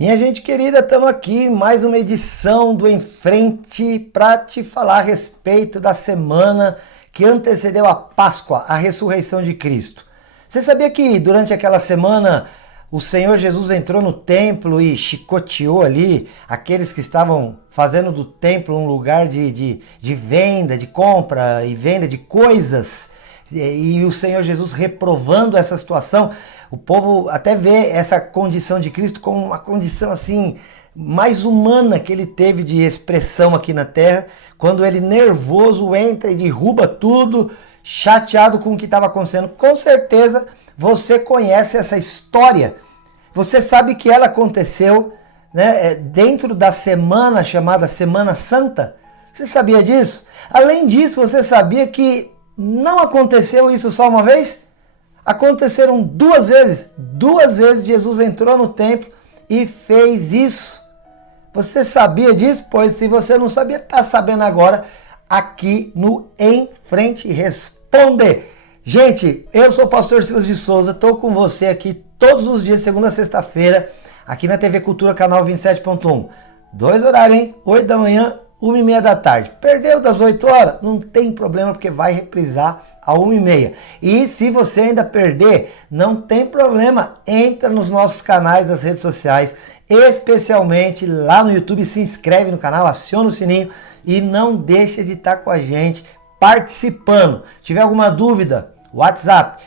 Minha gente querida, estamos aqui em mais uma edição do Em Frente para te falar a respeito da semana que antecedeu a Páscoa, a ressurreição de Cristo. Você sabia que durante aquela semana o Senhor Jesus entrou no templo e chicoteou ali aqueles que estavam fazendo do templo um lugar de venda, de compra e venda de coisas? E o Senhor Jesus reprovando essa situação. O povo até vê essa condição de Cristo como uma condição assim mais humana que ele teve de expressão aqui na terra, quando ele nervoso entra e derruba tudo, chateado com o que estava acontecendo. Com certeza você conhece essa história. Você sabe que ela aconteceu, né, dentro da semana chamada Semana Santa. Você sabia disso? Além disso, você sabia que não aconteceu isso só uma vez? Aconteceram duas vezes. Duas vezes Jesus entrou no templo e fez isso. Você sabia disso? Pois se você não sabia, está sabendo agora aqui no Em Frente Responder. Gente, eu sou o pastor Silas de Souza, estou com você aqui todos os dias, segunda a sexta-feira, aqui na TV Cultura, canal 27.1. 2 horários, hein? 8 da manhã, 1h30 da tarde. Perdeu das 8 horas? Não tem problema, porque vai reprisar a 1h30. E se você ainda perder, não tem problema. Entra nos nossos canais das redes sociais, especialmente lá no YouTube. Se inscreve no canal, aciona o sininho e não deixa de estar com a gente participando. Se tiver alguma dúvida, WhatsApp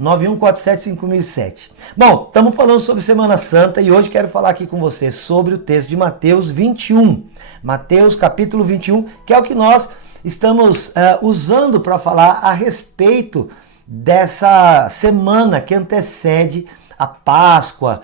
439-9147-5007. Bom, estamos falando sobre Semana Santa e hoje quero falar aqui com você sobre o texto de Mateus 21. Mateus capítulo 21, que é o que nós estamos usando para falar a respeito dessa semana que antecede a Páscoa,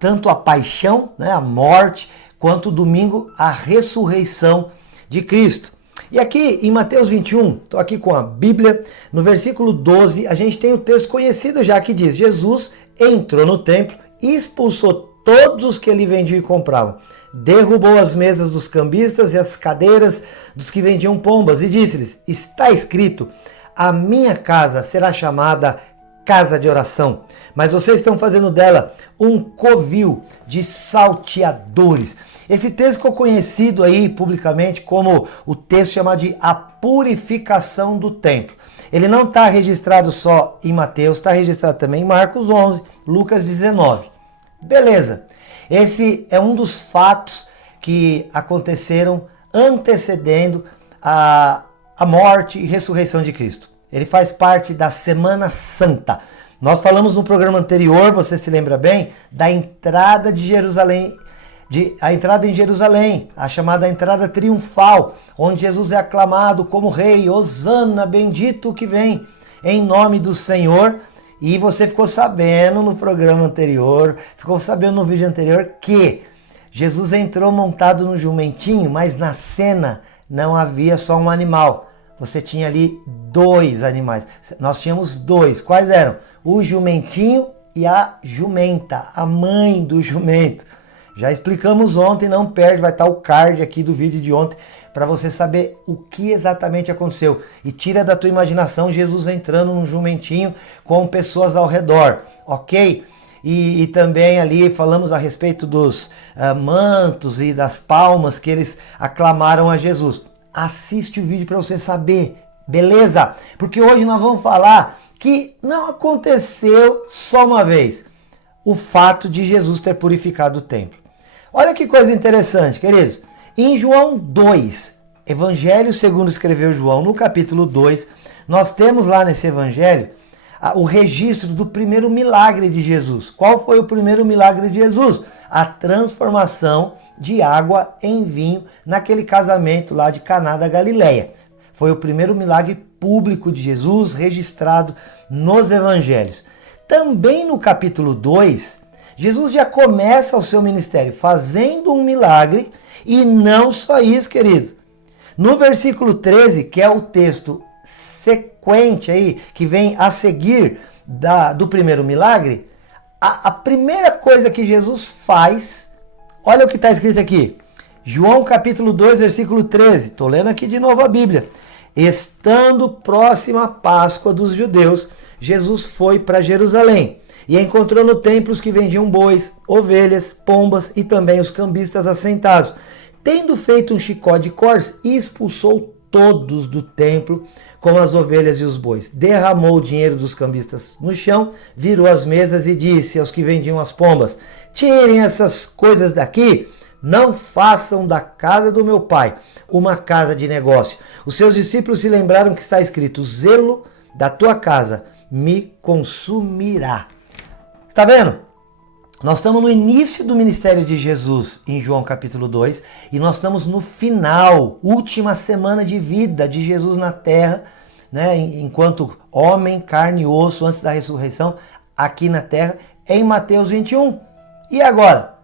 tanto a paixão, né, a morte, quanto o domingo, a ressurreição de Cristo. E aqui em Mateus 21, estou aqui com a Bíblia, no versículo 12, a gente tem o texto conhecido já que diz: Jesus entrou no templo e expulsou todos os que ali vendiam e compravam. Derrubou as mesas dos cambistas e as cadeiras dos que vendiam pombas e disse-lhes: está escrito, a minha casa será chamada casa de oração, mas vocês estão fazendo dela um covil de salteadores. Esse texto ficou conhecido aí publicamente como o texto chamado de a purificação do templo. Ele não está registrado só em Mateus, está registrado também em Marcos 11, Lucas 19. Beleza, esse é um dos fatos que aconteceram antecedendo a morte e ressurreição de Cristo. Ele faz parte da Semana Santa. Nós falamos no programa anterior, você se lembra bem, da entrada de Jerusalém, a entrada em Jerusalém, a chamada entrada triunfal, onde Jesus é aclamado como rei, Hosana, bendito que vem, em nome do Senhor. E você ficou sabendo no programa anterior, ficou sabendo no vídeo anterior que Jesus entrou montado no jumentinho, mas na cena não havia só um animal. Você tinha ali 2 animais. Nós tínhamos 2. Quais eram? O jumentinho e a jumenta, a mãe do jumento. Já explicamos ontem, não perde, vai estar o card aqui do vídeo de ontem para você saber o que exatamente aconteceu. E tira da tua imaginação Jesus entrando num jumentinho com pessoas ao redor, ok? E também ali falamos a respeito dos mantos e das palmas que eles aclamaram a Jesus. Assiste o vídeo para você saber, beleza? Porque hoje nós vamos falar que não aconteceu só uma vez o fato de Jesus ter purificado o templo. Olha que coisa interessante, queridos. Em João 2, Evangelho segundo escreveu João, no capítulo 2, nós temos lá nesse evangelho o registro do primeiro milagre de Jesus. Qual foi o primeiro milagre de Jesus? A transformação de água em vinho naquele casamento lá de Caná da Galileia. Foi o primeiro milagre público de Jesus registrado nos evangelhos. Também no capítulo 2, Jesus já começa o seu ministério fazendo um milagre e não só isso, queridos. No versículo 13, que é o texto sequente aí, que vem a seguir do primeiro milagre, a primeira coisa que Jesus faz, olha o que está escrito aqui. João capítulo 2, versículo 13. Estou lendo aqui de novo a Bíblia. Estando próxima a Páscoa dos judeus, Jesus foi para Jerusalém. E encontrou no templo os que vendiam bois, ovelhas, pombas e também os cambistas assentados. Tendo feito um chicote de cordas, expulsou todos do templo com as ovelhas e os bois. Derramou o dinheiro dos cambistas no chão, virou as mesas e disse aos que vendiam as pombas: tirem essas coisas daqui, não façam da casa do meu pai uma casa de negócio. Os seus discípulos se lembraram que está escrito: o zelo da tua casa me consumirá. Está vendo? Nós estamos no início do ministério de Jesus, em João capítulo 2, e nós estamos no final, última semana de vida de Jesus na terra, né, enquanto homem, carne e osso, antes da ressurreição, aqui na terra, em Mateus 21. E agora?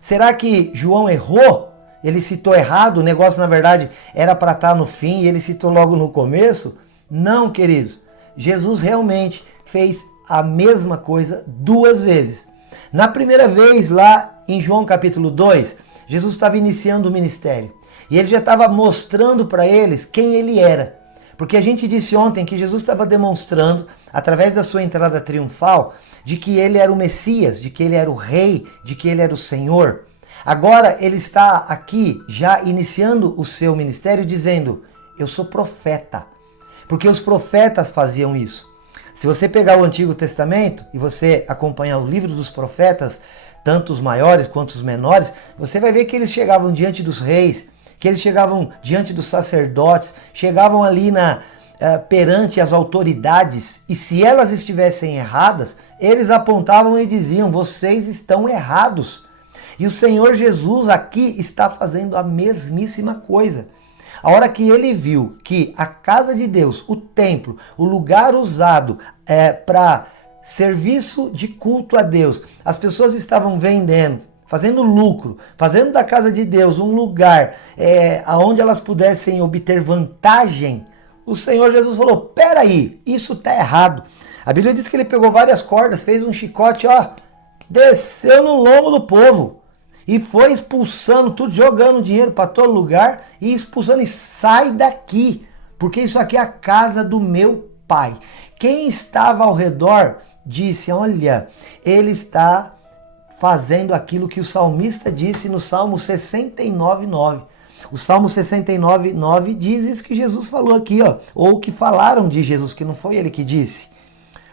Será que João errou? Ele citou errado? O negócio, na verdade, era para estar no fim e ele citou logo no começo? Não, queridos. Jesus realmente fez a mesma coisa duas vezes. Na primeira vez, lá em João capítulo 2, Jesus estava iniciando o ministério. E ele já estava mostrando para eles quem ele era. Porque a gente disse ontem que Jesus estava demonstrando, através da sua entrada triunfal, de que ele era o Messias, de que ele era o Rei, de que ele era o Senhor. Agora ele está aqui, já iniciando o seu ministério, dizendo: eu sou profeta. Porque os profetas faziam isso. Se você pegar o Antigo Testamento e você acompanhar o livro dos profetas, tanto os maiores quanto os menores, você vai ver que eles chegavam diante dos reis, que eles chegavam diante dos sacerdotes, chegavam ali perante as autoridades, e se elas estivessem erradas, eles apontavam e diziam: vocês estão errados. E o Senhor Jesus aqui está fazendo a mesmíssima coisa. A hora que ele viu que a casa de Deus, o templo, o lugar usado para serviço de culto a Deus, as pessoas estavam vendendo, fazendo lucro, fazendo da casa de Deus um lugar onde elas pudessem obter vantagem, o Senhor Jesus falou: peraí, isso está errado. A Bíblia diz que ele pegou várias cordas, fez um chicote, desceu no lombo do povo. E foi expulsando tudo, jogando dinheiro para todo lugar e expulsando. E sai daqui, porque isso aqui é a casa do meu pai. Quem estava ao redor disse: olha, ele está fazendo aquilo que o salmista disse no Salmo 69:9. O Salmo 69:9 diz isso que Jesus falou aqui, ou que falaram de Jesus, que não foi ele que disse.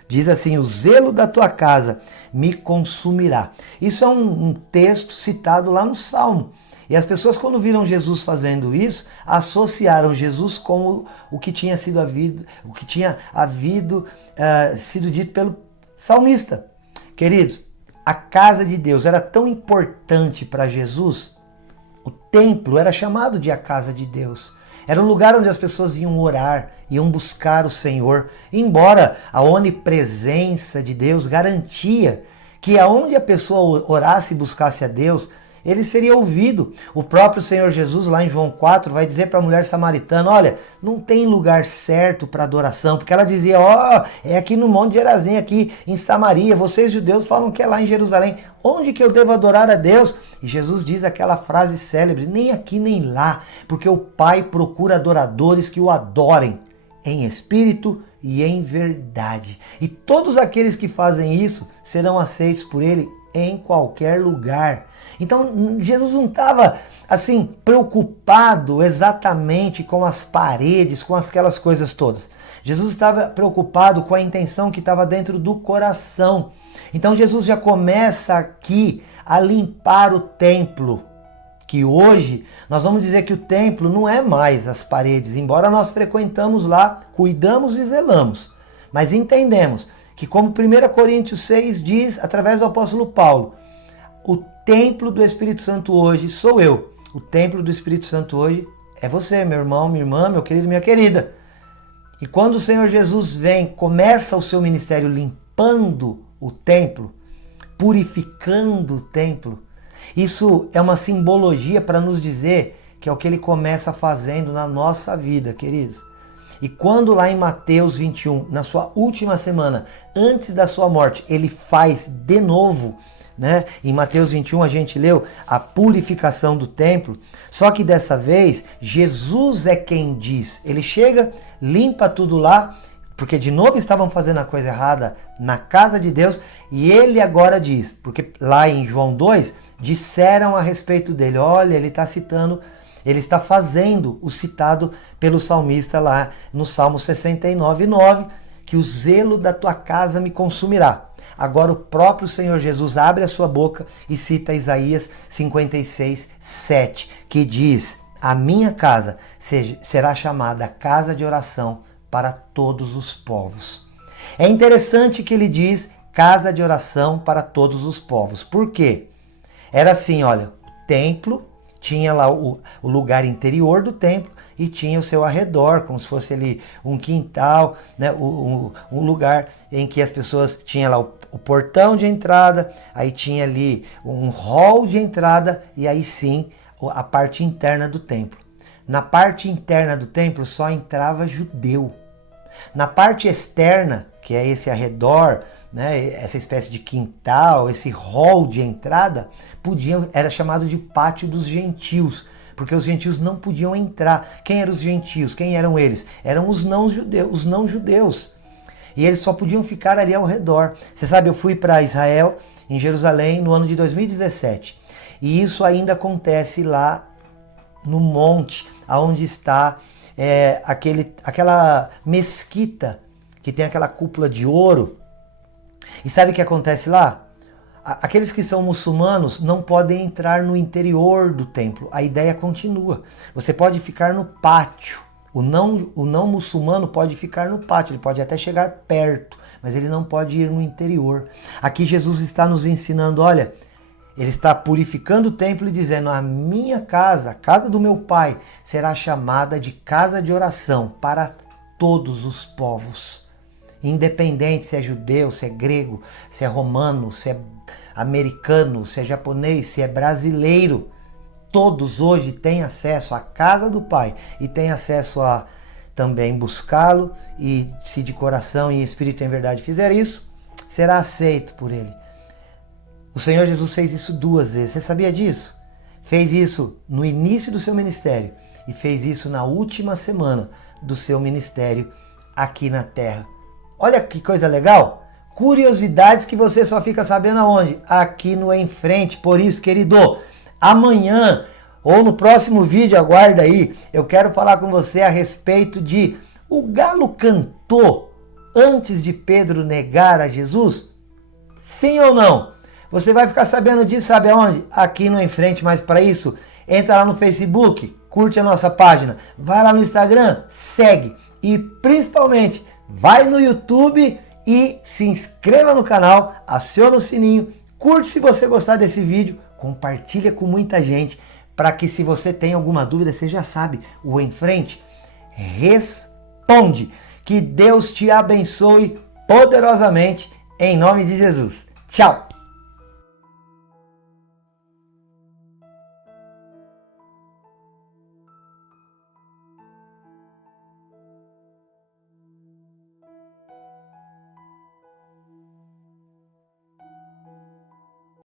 Diz assim: o zelo da tua casa me consumirá. Isso é um texto citado lá no Salmo. E as pessoas, quando viram Jesus fazendo isso, associaram Jesus com o que tinha sido sido dito pelo salmista. Queridos, a casa de Deus era tão importante para Jesus, o templo era chamado de a casa de Deus. Era um lugar onde as pessoas iam orar, iam buscar o Senhor, embora a onipresença de Deus garantia que aonde a pessoa orasse e buscasse a Deus, ele seria ouvido. O próprio Senhor Jesus, lá em João 4, vai dizer para a mulher samaritana: olha, não tem lugar certo para adoração, porque ela dizia: é aqui no Monte de Gerazim, aqui em Samaria, vocês judeus falam que é lá em Jerusalém, onde que eu devo adorar a Deus? E Jesus diz aquela frase célebre: nem aqui nem lá, porque o Pai procura adoradores que o adorem em espírito e em verdade. E todos aqueles que fazem isso serão aceitos por ele em qualquer lugar. Então Jesus não estava assim preocupado exatamente com as paredes, com aquelas coisas todas. Jesus estava preocupado com a intenção que estava dentro do coração. Então Jesus já começa aqui a limpar o templo, que hoje nós vamos dizer que o templo não é mais as paredes, embora nós frequentamos lá, cuidamos e zelamos. Mas entendemos que, como 1 Coríntios 6 diz, através do apóstolo Paulo, o templo do Espírito Santo hoje sou eu. O templo do Espírito Santo hoje é você, meu irmão, minha irmã, meu querido, minha querida. E quando o Senhor Jesus vem, começa o seu ministério limpando o templo, purificando o templo, isso é uma simbologia para nos dizer que é o que ele começa fazendo na nossa vida, queridos. E quando lá em Mateus 21, na sua última semana, antes da sua morte, ele faz de novo, né? Em Mateus 21 a gente leu a purificação do templo, só que dessa vez Jesus é quem diz. Ele chega, limpa tudo lá, porque de novo estavam fazendo a coisa errada na casa de Deus, e ele agora diz, porque lá em João 2, disseram a respeito dele, olha, ele está citando, ele está fazendo o citado pelo salmista lá no Salmo 69:9, que o zelo da tua casa me consumirá. Agora o próprio Senhor Jesus abre a sua boca e cita Isaías 56:7, que diz, a minha casa será chamada casa de oração para todos os povos. É interessante que ele diz casa de oração para todos os povos. Por quê? Era assim, olha, o templo tinha lá o lugar interior do templo e tinha o seu arredor, como se fosse ali um quintal, né? um lugar em que as pessoas tinham lá o portão de entrada, aí tinha ali um hall de entrada e aí sim a parte interna do templo. Na parte interna do templo só entrava judeu. Na parte externa, que é esse arredor, né, essa espécie de quintal, esse hall de entrada, era chamado de pátio dos gentios, porque os gentios não podiam entrar. Quem eram os gentios? Quem eram eles? Eram os não judeus. E eles só podiam ficar ali ao redor. Você sabe, eu fui para Israel, em Jerusalém, no ano de 2017. E isso ainda acontece lá no monte, onde está aquela mesquita que tem aquela cúpula de ouro. E sabe o que acontece lá? Aqueles que são muçulmanos não podem entrar no interior do templo. A ideia continua. Você pode ficar no pátio. O não muçulmano pode ficar no pátio. Ele pode até chegar perto, mas ele não pode ir no interior. Aqui Jesus está nos ensinando, olha, ele está purificando o templo e dizendo, a minha casa, a casa do meu pai, será chamada de casa de oração para todos os povos. Independente se é judeu, se é grego, se é romano, se é americano, se é japonês, se é brasileiro. Todos hoje têm acesso à casa do Pai e têm acesso a também buscá-lo, e se de coração e espírito em verdade fizer isso, será aceito por ele. O Senhor Jesus fez isso 2 vezes. Você sabia disso? Fez isso no início do seu ministério e fez isso na última semana do seu ministério aqui na terra. Olha que coisa legal! Curiosidades que você só fica sabendo aonde? Aqui no Em Frente. Por isso, querido, amanhã ou no próximo vídeo, aguarda aí, eu quero falar com você a respeito de o galo cantou antes de Pedro negar a Jesus? Sim ou não? Você vai ficar sabendo disso, sabe aonde? Aqui no Em Frente, mas para isso, entra lá no Facebook, curte a nossa página, vai lá no Instagram, segue e principalmente vai no YouTube e se inscreva no canal, aciona o sininho, curte se você gostar desse vídeo, compartilha com muita gente, para que se você tem alguma dúvida, você já sabe, o Em Frente responde. Que Deus te abençoe poderosamente, em nome de Jesus. Tchau!